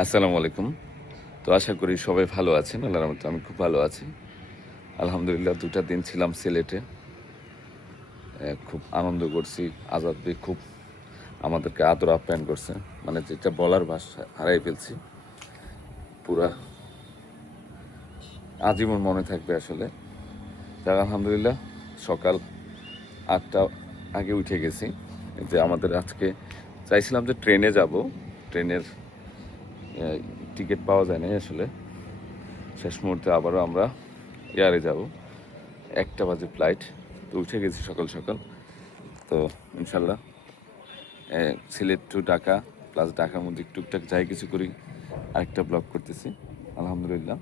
আসসালামু আলাইকুম। তো আশা করি সবাই ভালো আছেন। আল্লাহর রহমতে আমি খুব ভালো আছি। আলহামদুলিল্লাহ ২টা দিন ছিলাম সিলেটে। খুব আনন্দ করছি। আজাদ ভাই খুব আমাদেরকে আদর আপ্যায়ন করছে। মানে যেটা বলার ভাষা হারাই ফেলছি। পুরা আজীবন মনে থাকবে আসলে। যাক আলহামদুলিল্লাহ সকাল ৮টা আগে উঠে গেছি। যে আমাদের আজকে চাইছিলাম যে ট্রেনে যাব। ট্রেনের টিকিট পাওয়া যায় নাই আসলে। শেষ মুহূর্তে আবারও আমরা এয়ারে যাব। ১টা বাজে ফ্লাইট। তো উঠে গেছি সকাল সকাল। তো ইনশাল্লাহ সিলেট টু ঢাকা প্লাস ঢাকার মধ্যে টুকটাক যাই কিছু করি আরেকটা ব্লগ করতেছি আলহামদুলিল্লাহ।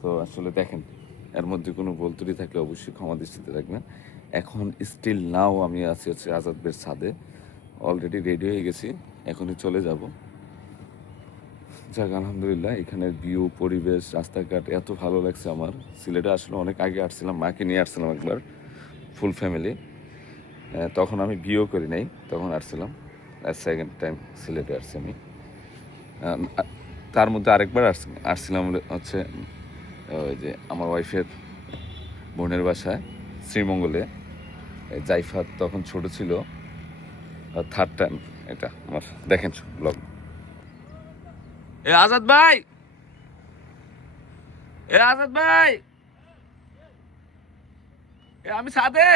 তো আসলে দেখেন এর মধ্যে কোনো ভুল ত্রুটি থাকলে অবশ্যই ক্ষমা দৃষ্টিতে রাখবেন। এখন স্টিল নাও আমি আছি হচ্ছে আজাদ বের ছাদে। অলরেডি রেডি হয়ে গেছি, এখনই চলে যাব। যাক আলহামদুলিল্লাহ এখানের ভিউ পরিবেশ রাস্তাঘাট এত ভালো লাগছে আমার। সিলেটে আসলে অনেক আগে আসছিলাম, মাকে নিয়ে আসছিলাম একবার ফুল ফ্যামিলি। তখন আমি বিয়েও করি নাই, তখন আসছিলাম। সেকেন্ড টাইম সিলেটে আসছি আমি। তার মধ্যে আরেকবার আসছিলাম হচ্ছে ওই যে আমার ওয়াইফের বোনের বাসায় শ্রীমঙ্গলে। জাইফাত তখন ছোট ছিল। থার্ড টাইম এটা আমার। দেখেন ব্লগ। এ আজাদ ভাই, এ আজাদ ভাই, এ আমি ছাদে।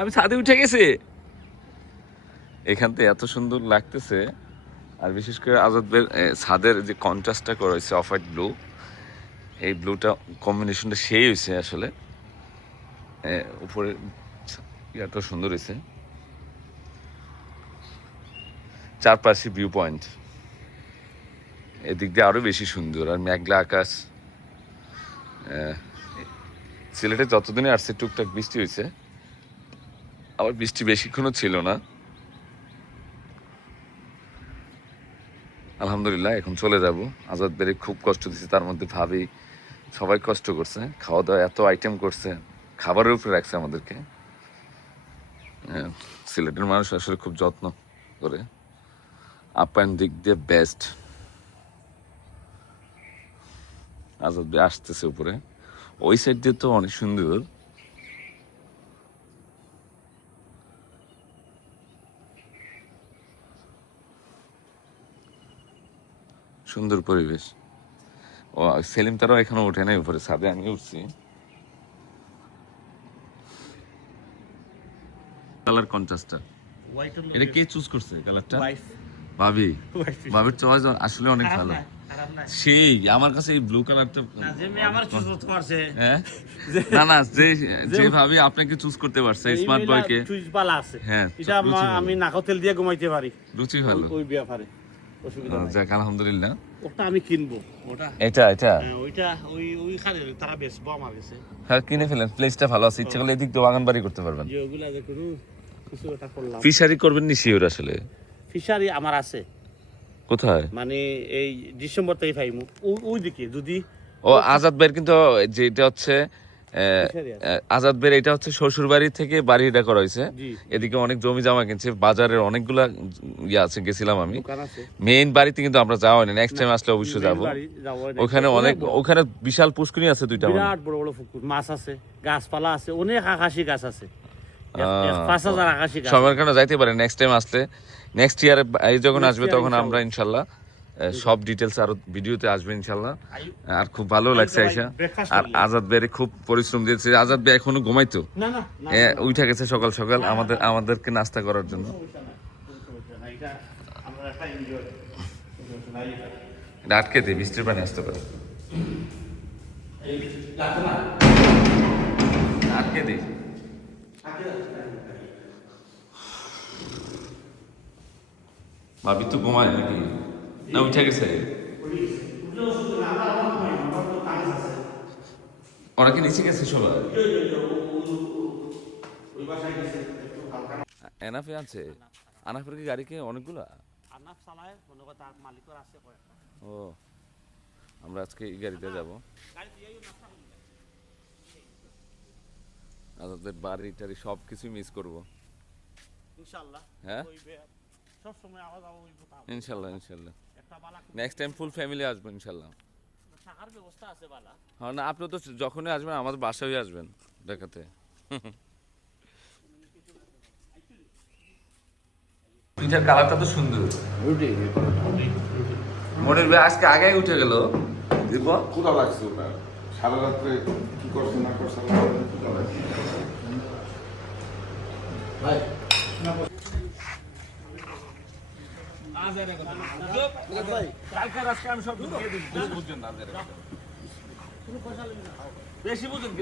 আমি ছাদে উঠে গেছি। এখান থেকে এত সুন্দর লাগতেছে। আর বিশেষ করে আজাদের ছাদের যে কন্ট্রাস্টটা করা হয়েছে অফ হোয়াইট ব্লু, এই ব্লুটা কম্বিনেশনটা সেই হয়েছে আসলে। উপরে ইয়াটাও সুন্দর হয়েছে, চারপাশে ভিউ পয়েন্ট এদিক দিয়ে আরো বেশি সুন্দর। আর মেঘলা আকাশ। সিলেটে যতদিনে আসছে টুকটাক বৃষ্টি হয়েছে, আবার বৃষ্টি বেশিক্ষণও ছিল না। আলহামদুলিল্লাহ এখন চলে যাব। আজাদ বেড়ে খুব কষ্ট দিচ্ছে, তার মধ্যে ভাবি সবাই কষ্ট করছে। খাওয়া দাওয়া এত আইটেম করছে, খাবারের উপরে রাখছে আমাদেরকে। সিলেটের মানুষ আসলে খুব যত্ন করে, আপ্যায়ন দিক দিয়ে বেস্ট। আজাদ ভাই আসতেছে উপরে, ওই সাইড দিয়ে তো অনেক সুন্দর। সুন্দর পরিবেশ। ও সেলিম তারাও এখনো ওঠে নাই উপরে, ছাদে আমি উঠছি। কালার কন্ট্রাস্টটা এটা কে চুজ করছে কালারটা? ভাবি। ভাবির চয়েস আসলে অনেক ভালো। সেই আমার কাছে এই ব্লু কালারটা হ্যাঁ না না, যে যে ভাবি আপনাকে চুজ করতে পারছে স্মার্ট বয়কে। হ্যাঁ এটা আমি নাকো তেল দিয়ে ঘুমাইতে পারি, রুচি ভালো। ওই ব্যাপারে অসুবিধা নাই। যাক আলহামদুলিল্লাহ। ওটা আমি কিনবো, ওটা এটা এটা ওইটা ওই খালে তারা বেচবো আমার কাছে। হ্যাঁ কিনে ফেলেন, প্লেসটা ভালো আছে। ইচ্ছা করলে এদিক দিয়ে বাগান বাড়ি করতে পারবেন। যে ওগুলা যে কোনো কিছু একটা করলাম। ফিশারি করবেন নি শিওর আসলে? ফিশারি আমার আছে। কোথায়? মানে এই ডিসেম্বর থেকে পাইমু ওই দিকে যদি ও আজাদ ভাইয়ের কিন্তু যেটা হচ্ছে ফিশারি আছে। আজাদ ভাইয়ের এটা হচ্ছে শ্বশুর বাড়ি থেকে বাড়িটা করা হয়েছে। জি এদিকে অনেক জমি জমা কিনছে, বাজারের অনেকগুলা ইয়ে আছে, গেছিলাম আমি। দোকান আছে। মেইন বাড়িতে কিন্তু আমরা যাওয়া হয়নি, নেক্সট টাইম আসলে অবশ্যই যাবো। ওখানে অনেক, ওখানে বিশাল পুষ্করিণী আছে দুইটা। বিরাট বড় বড় পুকুর, মাছ আছে, গাছপালা আছে, অনেক আকাশি গাছ আছে। ৫,০০০ আকাশি গাছ। সবার কারণে যাইতে পারে নেক্সট টাইম আসলে। নেক্সট ইয়ারে এই যখন আসবে তখন আমরা ইনশাল্লাহ সব ডিটেলস আরো ভিডিওতে আসবে ইনশাল্লাহ। আর খুব ভালো লাগছে আইসা। আর আজাদ ভাইয়ের খুব পরিশ্রম দিয়েছে। আজাদ ভাই এখনো ঘুমাইতো, না না উঠে গেছে সকাল সকাল আমাদেরকে নাস্তা করার জন্য। এটা আটকে দিই, বৃষ্টির পানি আসতে পারে, আটকে দিই। ভাবি তো ঘুমায় নাকি? না উঠে গেছে? ওরা কি নিচে গেছে সবাই? এনাফে আছে? আনাফের কি গাড়ি কে অনেকগুলা? আনাফ চালায়, মনে কথা মালিকের আছে কয়েকটা। ও আমরা আজকে এই গাড়িতে যাব। আমাদের বাড়ি টাড়ি সব কিছু মিস করবো। ইনশাআল্লাহ হ্যাঁ হইবে সব সময় আওয়াজ হইব তা ইনশাল্লাহ ইনশাল্লাহ একটা বালা নেক্সট টাইম ফুল ফ্যামিলি আসবেন ইনশাল্লাহ। থাকার ব্যবস্থা আছে বালা হ্যাঁ না আপনি তো যখনই আসবেন আমাদের বাসায় আসবেন দেখাতে। পিঠার কালারটা তো সুন্দর। মনির ভাই আজকে আগে উঠে গেল দিব ক্ষুধা লাগছে ওটা সারা রাত্রে কি করছে না করছে না ক্ষুধা লাগছে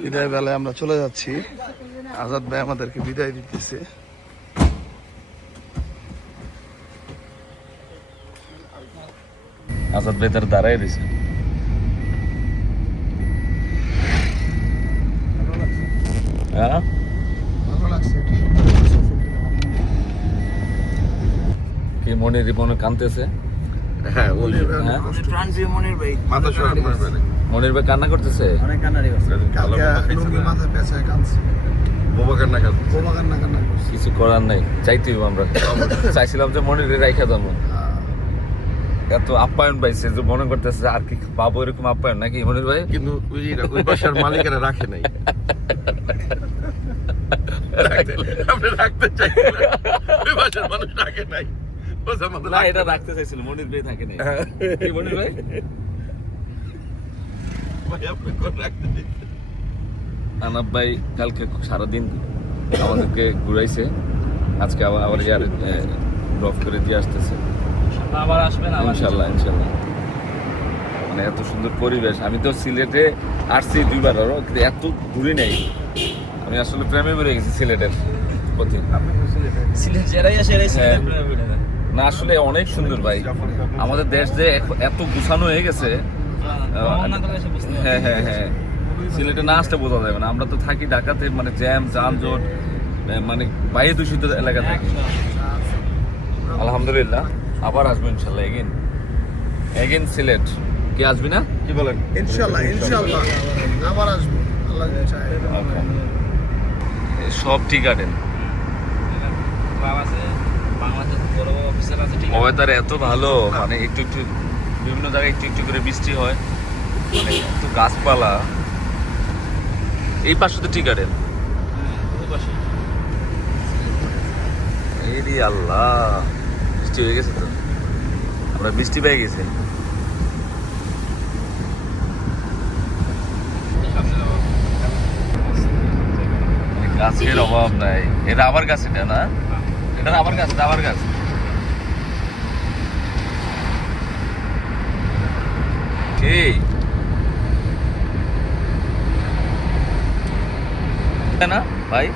বিদায় বেলায় আমরা চলে যাচ্ছি। আজাদ ভাই আমাদেরকে বিদায় দিতেছে। আজাদ ভাই তার দাঁড়াই রয়েছে। হ্যাঁ কি মনির মনে কানতেছে? হ্যাঁ বলি হ্যাঁ মাথা সরাতে পারবে না মনির ভাই কান্না করতেছে। বোবা কান্না কাজ কিছু করার নাই, চাইতে হইব আমরা। চাইছিলাম যে মনির রাইখা যাবো, এত আপ্যায়ন পাইছে যে মনে করতেছে আর কি পাবো এরকম আপ্যায়ন নাকি মনির ভাই? কিন্তু ওই বাসার মালিকেরা রাখে নাই আপনি রাখতে চাইছেন ওই বাসার মানুষ রাখে নাই না এটা রাখতে চাইছিল, মনির ভাই থাকে নাই। কি মনির ভাই? আপনি কোন রাখতে চাইছেন? আনাব ভাই কালকে সারাদিন আমাদেরকে ঘুরাইছে, আজকে আবার ড্রপ করে দিয়ে আসতেছে। আবার আসবেন ইনশাল্লাহ ইনশাল্লাহ। মানে এত সুন্দর পরিবেশ, আমি তো সিলেটে আসছি 2বার, কিন্তু এত ঘুরি নাই। আমি আসলে প্রেমে পড়ে গেছি সিলেটের প্রতি। সিলেট যারাই আসে এরাই হ্যাঁ। সিলেট না আসলে অনেক সুন্দর ভাই, আমাদের দেশ যে এত গুছানো হয়ে গেছে। হ্যাঁ হ্যাঁ হ্যাঁ, সিলেটে না আসলে বোঝা যাবে না। আমরা তো থাকি ঢাকাতে, মানে জ্যাম যানজট, মানে বায়ু দূষিত এলাকা থাকি। আলহামদুলিল্লাহ আবার আসবো ইনশাল্লাহ। এগেন সিলেট। কি আসবি না? কি বলেন? ইনশাআল্লাহ ইনশাআল্লাহ আবার আসবো আল্লাহ চায়। সব টি গার্ডেন। ওয়েদার এত ভালো, মানে একটু একটু বিভিন্ন জায়গায় একটু একটু করে বৃষ্টি হয়, মানে এত গাছপালা। এই পাশে তো টি গার্ডেন। এই আল্লাহ, বৃষ্টি হয়ে গেছে তো, আমরা বৃষ্টি পেয়ে গেছি। গাছের অভাব নাই। এটা আবার গাছ, এটা না, এটা আবার গাছ, আবার গাছ। এই না ভাই,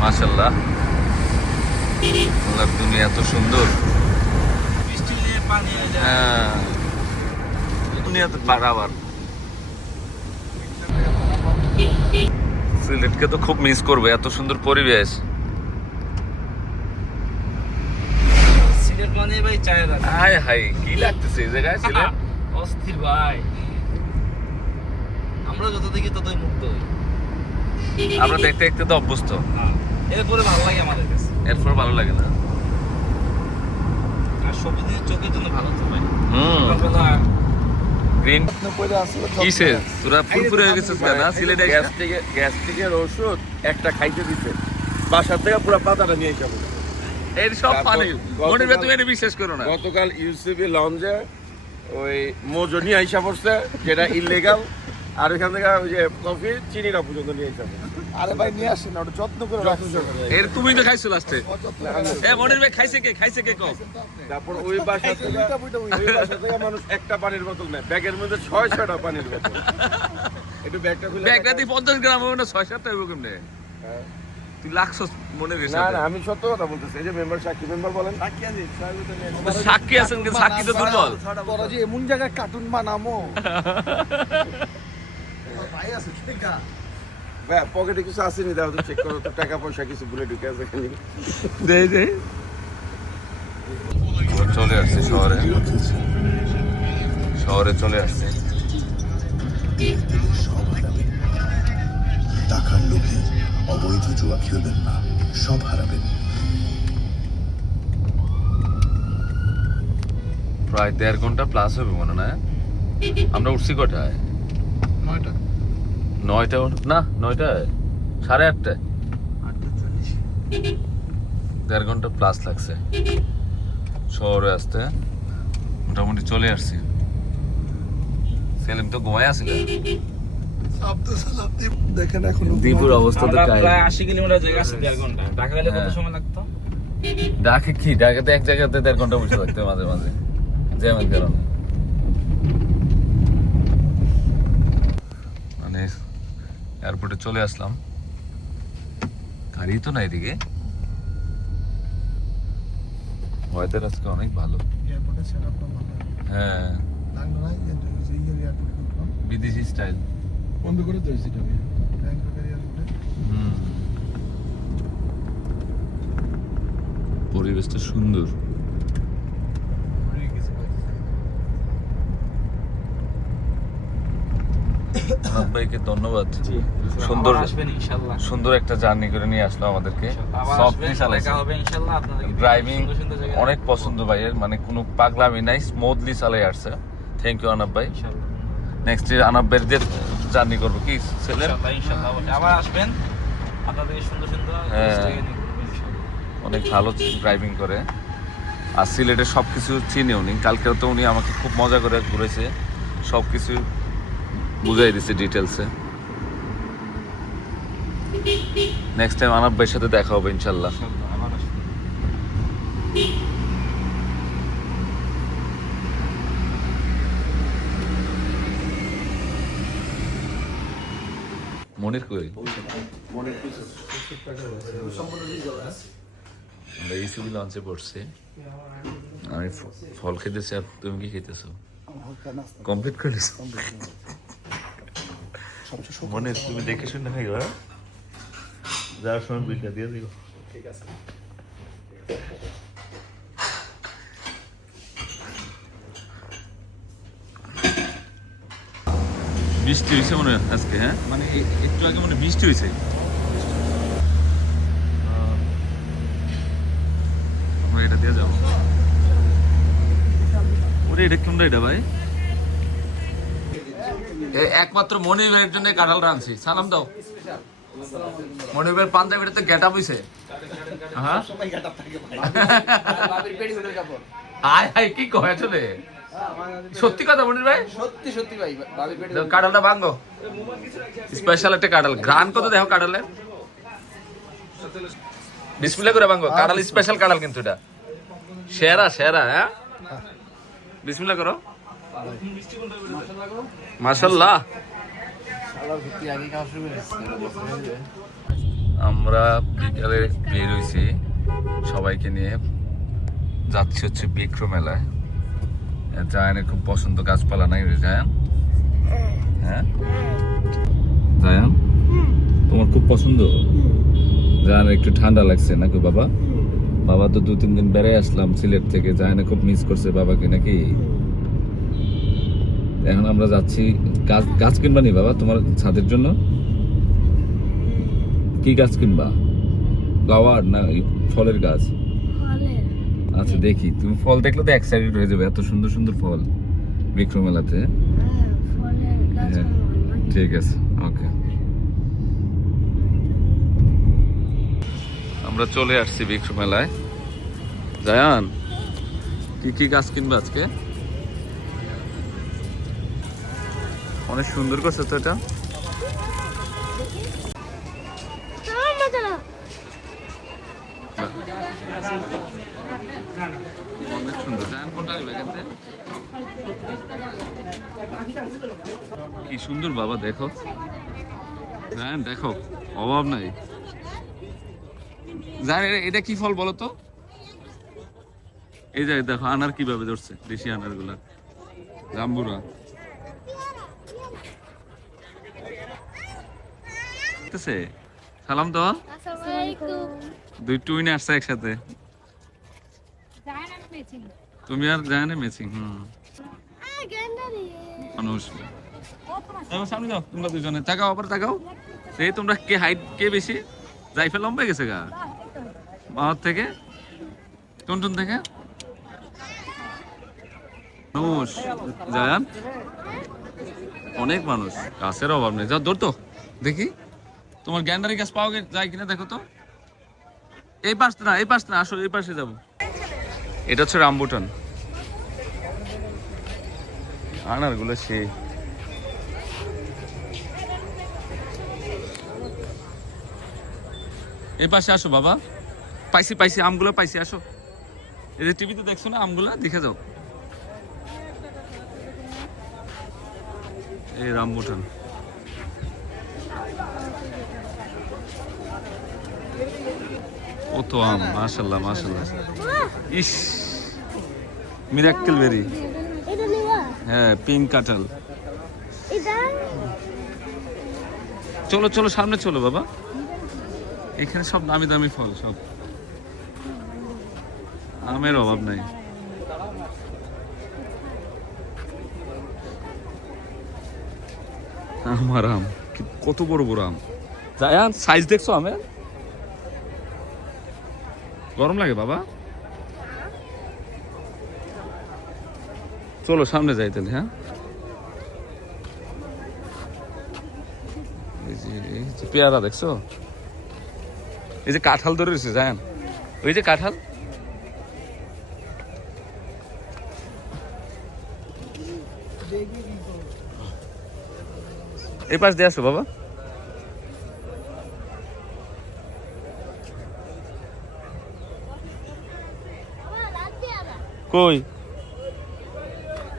মাশাআল্লাহ, আল্লাহর দুনিয়া এত সুন্দর। হ্যাঁ দুনিয়াতে বারাবার। সিলেটকে তো খুব মিস করবে, এত সুন্দর পরিবেশ। সিলেট মানে ভাই চায়ের রাত। হায় হায় কি লাগতেছে এই জায়গায় সিলেট। অস্থির ভাই, আমরা যত দেখি ততই মুগ্ধ হই। আমরা দেখতে দেখতে তো অভ্যস্ত, এরপরে ভালো লাগে আমাদের কাছে। এরপর ভালো লাগে না। আর সবজি চোখের জন্য ভালো তো ভাই। গ্রিন কিসে তোরা ফুরফুরে হয়ে গেছিস না সিলেটে? গ্যাস্ট্রিকের ওষুধ একটা খাইতে দিতে, বাসার থেকে পুরো পাতাটা নিয়ে যাবো। এর সব পানি মনে গতকাল- তুমি এটা বিশ্বাস করো না। গতকাল ইউসিবি লঞ্চে ওই মজো নিয়ে আইসা পড়ছে, যেটা ইলিগাল। আর এখান থেকে ওই যে কফি চিনিটা পর্যন্ত নিয়ে আইসা পড়ছে। আরে ভাই নিয়ে আসেন, ওটা যত্ন করে রাখুন। এর তুমি তো খাইছো লাস্টে। এ মনির ভাই খাইছে কে কম? তারপর ওই বাসা থেকে মানুষ একটা পানির বোতল নেয়, ব্যাগের মধ্যে 6-6টা পানির বোতল। একটু ব্যাগটা খুলে ব্যাগ রাতে 50 গ্রাম হবে না, 6-7টা এরকম নে। তুই লাগছস মনে রেখে। না না, আমি সত্য কথা বলতেছি। এই যে মেম্বার সাক্ষী, মেম্বার বলেন। সাক্ষী আছেন কিন্তু সাক্ষী তো দুর্বল। তোরা যে এমন জায়গায় কার্টুন বানামো ভাই আছে ঠিক আছে। ভাই পকেটে কিছু আসেনি, দাও তো চেক করো তো, টাকা পয়সা কিছু ভুলে ঢুকে আছে খালি। দে চলে আসছে শহরে চলে আসছে। সব হারাবেন। টাকার লোভে অবৈধ জুয়া খেলবেন না, সব হারাবেন। প্রায় 1.5 ঘন্টা প্লাস হবে মনে না? আমরা উঠছি কটায়? 9টা। 9টায় না, 9টায় 8:30টায়। 8:40। 1.5 ঘন্টা প্লাস লাগছে শহরে আসতে। মোটামুটি চলে আসছি। সেলিম তো ঘুমায় আসছিল। দেখেন এখন দীপুর অবস্থা তো আমরা প্রায় 80 কিলোমিটার জায়গা আছে 1.5 ঘন্টা। ঢাকা গেলে কত সময় লাগতো? ঢাকা কি ঢাকাতে এক জায়গাতে 1.5 ঘন্টা বসে থাকতে মাঝে মাঝে জ্যামের কারণে। মানে এয়ারপোর্টে চলে আসলাম, গাড়ি তো না এদিকে। ওয়েদার আজকে অনেক ভালো। এয়ারপোর্টে সেটআপটা ভালো। হ্যাঁ, লাগলো না এই এয়ারপোর্টে ঢুকলাম। বিদেশি স্টাইল। বন্ধ করে দিয়েছি টাকে। ব্যাংককের এয়ারপোর্টে। পরিবেশটা সুন্দর। আনাদ ভাইকে ধন্যবাদ। সুন্দর আসবেন ইনশাআল্লাহ। সুন্দর একটা জার্নি করে নিয়ে আসলো আমাদেরকে। আবার সফটলি আসবেন, চালাইছে। দেখা হবে ইনশাআল্লাহ আপনাদের। ড্রাইভিং সুন্দর সুন্দর জায়গা অনেক পছন্দ ভাইয়ের, মানে কোনো পাগলামি নাই, স্মুথলি চালাই আসছে। থ্যাংক ইউ আনাব ভাই। ইনশাআল্লাহ। নেক্সট আনাব ভাইয়ের দিয়ে জার্নি করবো কি ছেলে? ইনশাআল্লাহ অবশ্যই। আবার আসবেন, আপনাদের সুন্দর সুন্দর হ্যাঁ। জায়গা নিয়ে ঘুরবো ইনশাআল্লাহ। অনেক ভালো ড্রাইভিং করে, আর সিলেটের সব কিছু চিনে উনি। কালকেও তো উনি আমাকে খুব মজা করে ঘুরেছে, সব কিছু বুঝাই দিচ্ছে ডিটেলসে। নেক্সট টাইম আনাব ভাইয়ের সাথে দেখা হবে ইনশাল্লাহ। আবার আসবেন। মনির কই? আমরা ইসিবি লঞ্চে পড়ছি। আমি ফল খেতেছি, আর তুমি কি খেতেছো? কমপ্লিট করে নিছো? মনে তুমি দেখে শুনে খাইবা, যাওয়ার সময় বিলটা দিয়ে দিও। ঠিক আছে। বৃষ্টি হয়েছে মনে হয় আজকে, হ্যাঁ মানে একটু আগে মনে বৃষ্টি হয়েছে। আমরা এটা দিয়ে যাবো। ওরে এটা কেমন এটা ভাই? একমাত্র মনির ভাইয়ের জন্য কাঁঠাল রাঁধছি। সালাম দাও। মনির ভাইয়ের পাঞ্জাবিটা তো গেট আপ হইছে। হ্যাঁ হাই হাই কি কয় চলে? সত্যি কথা মনির ভাই? সত্যি সত্যি ভাই বাবির পেটে কাঁঠালটা ভাঙ্গো, স্পেশাল একটা কাঁঠাল। ঘ্রাণ কত দেখো কাঁঠালের, ডিসপ্লে করে ভাঙ্গো। কাঁঠাল স্পেশাল কাঁঠাল কিন্তু এটা সেরা সেরা। হ্যাঁ বিসমিল্লাহ করো। মাশাআল্লাহ। আমরা বিকালে বের হইছি সবাইকে নিয়ে, যাচ্ছি হচ্ছে বিক্রম মেলায়। জায়ানের খুব পছন্দ গাছপালা নাই রে জায়ান? হ্যাঁ জায়ান তোমার খুব পছন্দ? জায়ানের একটু ঠান্ডা লাগছে নাকি বাবা? বাবা তো 2-3 দিন বেড়ে আসলাম সিলেট থেকে, জায়ানে খুব মিস করছে বাবাকে নাকি? এখন আমরা যাচ্ছি। গাছ কিনবা নি বাবা তোমার ছাদের জন্য? কি গাছ কিনবা? ফ্লাওয়ার না ফলের গাছ? আচ্ছা দেখি, তুমি ফল দেখলে তো এক্সাইটেড হয়ে যাবে, এত সুন্দর সুন্দর ফল বিক্রম মেলাতে। হ্যাঁ ঠিক আছে, ওকে। আমরা চলে আসছি বিক্রম মেলায়। জায়ান কি কি গাছ কিনবে আজকে? অনেক সুন্দর করছে তো এটা। অনেক সুন্দর। জায়ান কোনটা নেবে এখান থেকে? কি সুন্দর বাবা, দেখো জায়ান, দেখো অভাব নাই। জায়ান এটা কি ফল বলো তো? এই যে দেখো আনার কিভাবে ধরছে, দেশি আনার গুলা, জাম্বুরা। সালাম তো। দুই টুইন আসছে একসাথে, তুমি আর জায়ানে ম্যাচিং। মানুষ তারপর সামনে যাও তোমরা দুজনে, তাকাও আবার তাকাও। এই তোমরা কে হাইট কে বেশি? জাইফা লম্বা গেছে গা মামার থেকে, টুনটুন থেকে। মানুষ জায়ান, অনেক মানুষ, গাছের অভাব নেই। যাও ধরতো দেখি তোমার গ্যান্ডারি গাছ পাওয়া যায় কিনা দেখো তো। এই পাশে না, এই পাশে না, আসো এই পাশে যাবো। এটা হচ্ছে রামবুটান। আনার গুলো সেই এই পাশে আসো বাবা। পাইছি পাইছি আমগুলো পাইছি, আসো। এই যে টিভিতে দেখছো না আমগুলা, দেখে যাও। এই রামবুটান কত আম, মাশাআল্লাহ মাশাআল্লাহ। ইস মিরাক্কেল বেরি, হ্যাঁ পিঙ্ক কাঁঠাল। চলো চলো সামনে চলো বাবা, এখানে সব দামি দামি ফল, সব আমের অভাব নাই। আমার আম কত বড় বড় আম, জায়ান সাইজ দেখছো আমের? গরম লাগে বাবা, চলো সামনে যাই তাহলে। হ্যাঁ এই যে পেয়ারা দেখছো, এই যে কাঁঠাল ধরে রয়েছে জায়ান, ওই যে কাঁঠাল। এই পাশ দিয়ে আসো বাবা। কই?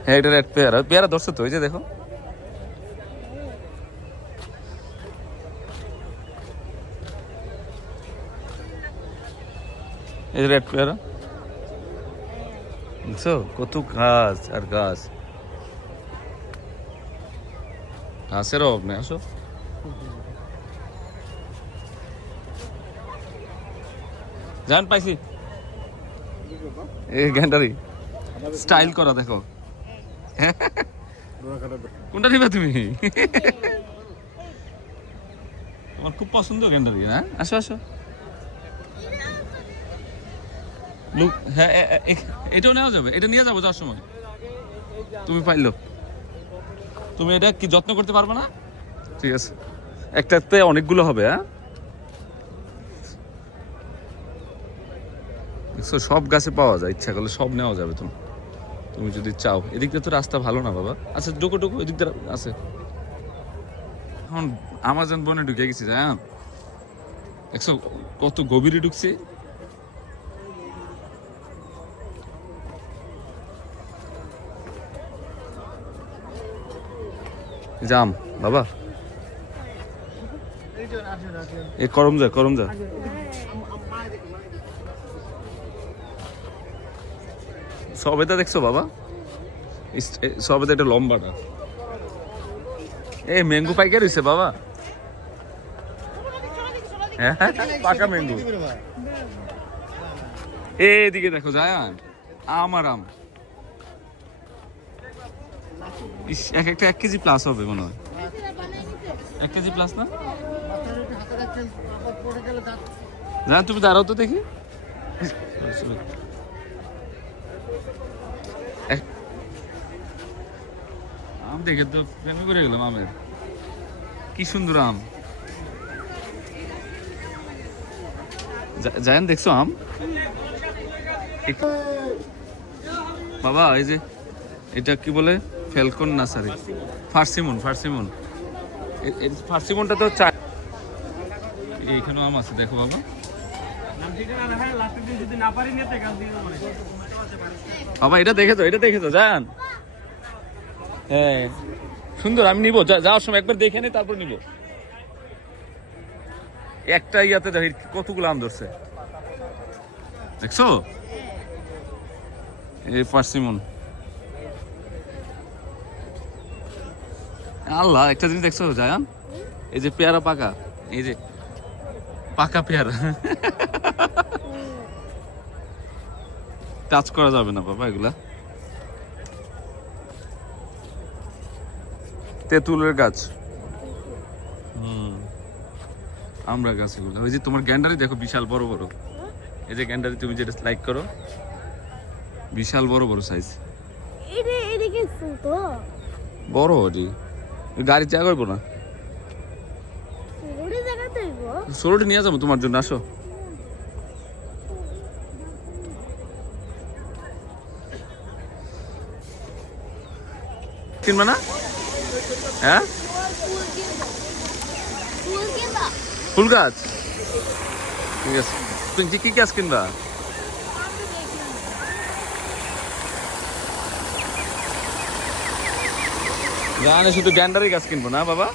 হ্যাঁ এটা রেড পেয়ারা, পেয়ারা ধরছে তো, ওই যে দেখো। এই যে রেড পেয়ারা দেখছো, কত গাছ আর গাছ, ঘাসের অভাব নেই। আসো জান, পাইছি এই গ্যান্ডারি স্টাইল করা, দেখো কোনটা নিবে তুমি? আমার খুব পছন্দ গ্যান্ডারি। হ্যাঁ আসো আসো। হ্যাঁ এটাও নেওয়া যাবে, এটা নিয়ে যাবো যাওয়ার সময়। তুমি পাইলো, তুমি এটা কি যত্ন করতে পারবে না? ঠিক আছে, একটাতে অনেকগুলো হবে। হ্যাঁ দেখছো সব গাছে পাওয়া যায়, ইচ্ছা করলে সব নেওয়া যাবে তুমি, তুমি যদি চাও। এদিক দিয়ে তো রাস্তা ভালো না বাবা। আচ্ছা ঢুকো ঢুকো, এদিক দিয়ে আছে। এখন আমাজন বনে ঢুকে গেছি, হ্যাঁ দেখছো কত গভীরে ঢুকছি। জাম বাবা, এ করম যা করম যা। সবেদা দেখছো বাবা, সবেদা এটা লম্বাটা। এ ম্যাঙ্গো পাইকার হইছে বাবা, হ্যাঁ পাকা ম্যাঙ্গো। এদিকে দেখো জায়ান, আমার আম এক একটা 1 কেজি প্লাস হবে মনে হয়, 1 কেজি প্লাস না? জান তুমি দাঁড়াও তো দেখি। আম দেখে তো প্রেমে করে গেলাম আমের, কি সুন্দর আম। জায়ান দেখছো আম বাবা? এই যে এটা কি বলে, ফ্যালকন নার্সারি, ফার্সিমন। ফার্সিমন, ফার্সিমনটা তো চাই। এইখানেও আম আছে দেখো বাবা। বাবা এটা দেখে তো, এটা দেখে তো জান। হ্যাঁ সুন্দর, আমি নিবো যাওয়ার সময় একবার দেখে নি, তারপর নিবো। একটা ইয়াতে দেখি কতগুলো আম ধরছে, দেখছো? এই পার্সিমন। আল্লাহ একটা জিনিস দেখছো জায়ান, এই যে পেয়ারা পাকা, এই যে পাকা পেয়ারা টাচ করা যাবে না বাবা এগুলা। তেঁতুলের গাছ। আমরা গাছ এগুলো। ওই যে তোমার গ্যান্ডারি দেখো বিশাল বড় বড়। এই যে গ্যান্ডারি তুমি যেটা লাইক করো, বিশাল বড় বড় সাইজ। এটা কি ছোট? বড় ওটি গাড়ি চা করবো না, ওটা জায়গাতে হইব। ষোলোটি নিয়ে যাবো তোমার জন্য, আসো। কিনবা না? হ্যাঁ, ফুল কিনবা? ফুল গাছ, ঠিক আছে। তুমি কি গাছ কিনবা? জানে শুধু গ্যান্ডারি গাছ কিনবো না বাবা।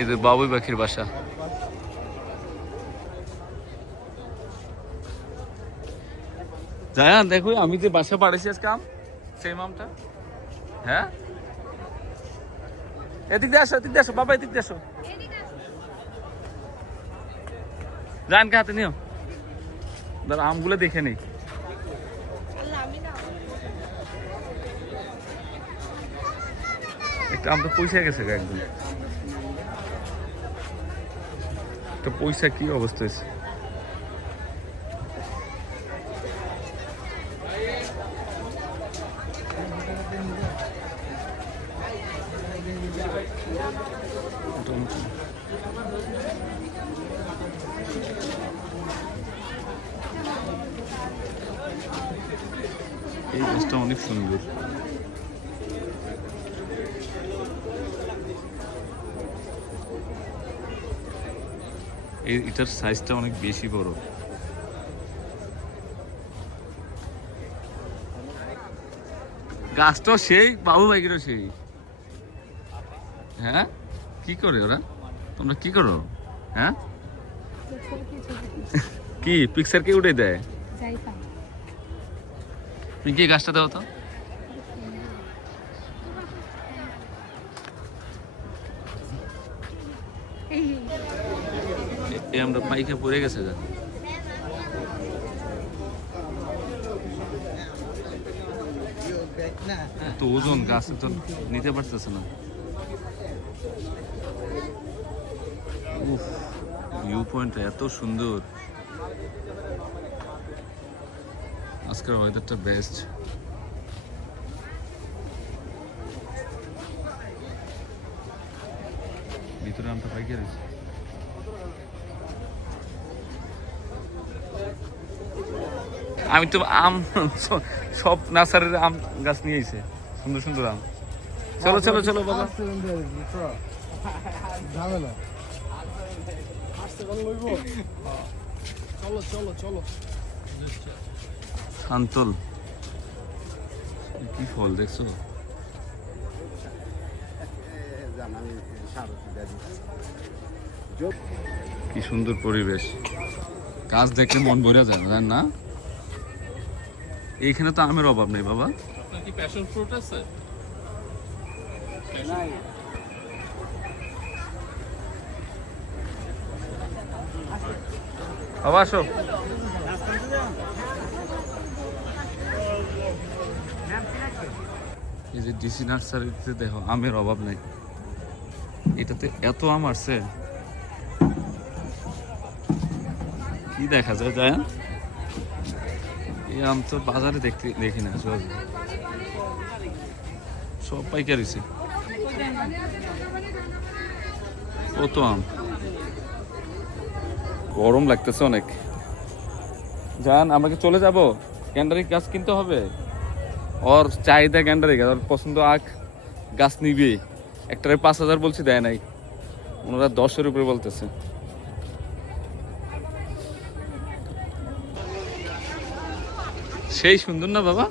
এই যে বাবুই পাখির বাসা। জায়ান দেখো আমি যে বাসা পাড়েছি আজকে আম, সেই আমটা। হ্যাঁ, এদিক দিয়ে আসো, এদিক দিয়ে আসো বাবা, এদিক দিয়ে আসো। জায়ানকে হাতে নিও, দাঁড়া আমগুলো দেখে নেই। একটা আম তো পয়সা গেছে গা একদম, একটা পয়সা কি অবস্থা হয়েছে। এই গাছটা অনেক সুন্দর। এটার সাইজটা অনেক বেশি বড়। গাছটা সেই, বাবু ভাইগেরও সেই। হ্যাঁ, কি করে ওরা? তোমরা কি করো? হ্যাঁ, কি পিকচার কে উঠে দেয়? তুমি কি গাছটা দাও তো। আমরা পাইকে পড়ে গেছে গা। তো ওজন গাছে তো নিতে পারতেছে না। ভিউ পয়েন্টটা এত সুন্দর, আজকের ওয়েদারটা বেস্ট। ভিতরে আমটা পাইকে রয়েছে। আমি তো আম সব নার্সারির আম গাছ নিয়ে এসে সুন্দর সুন্দর আম। চলো চলো চলো বাবা, শান্তল কি ফল দেখছো? কি সুন্দর পরিবেশ, গাছ দেখলে মন ভরে যায় না? এইখানে তো আমের অভাব নেই বাবা। আপনার কি প্যাশন ফ্রুট আছে? বাবা আসো। এই যে ডিসি নার্সারিতে দেখো আমের অভাব নেই, এটাতে এত আম আসছে কি দেখা যায় জায়ান? এই আম তো বাজারে দেখি না, সব পাইকারিছে। কত আম, গরম লাগতেছে অনেক। জান আমরা কি চলে যাব? গ্যান্ডারি গাছ কিনতে হবে, ওর চাহিদা গ্যান্ডারি গাছ, ওর পছন্দ আখ গাছ নিবি। একটারে 5,000 বলছি, দেয় নাই, ওনারা 10-এর উপরে বলতেছে। সেই সুন্দর না বাবা?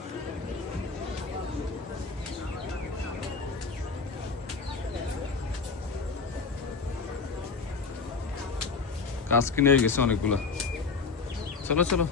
গাছ কিনে গেছে অনেকগুলো। চলো চলো।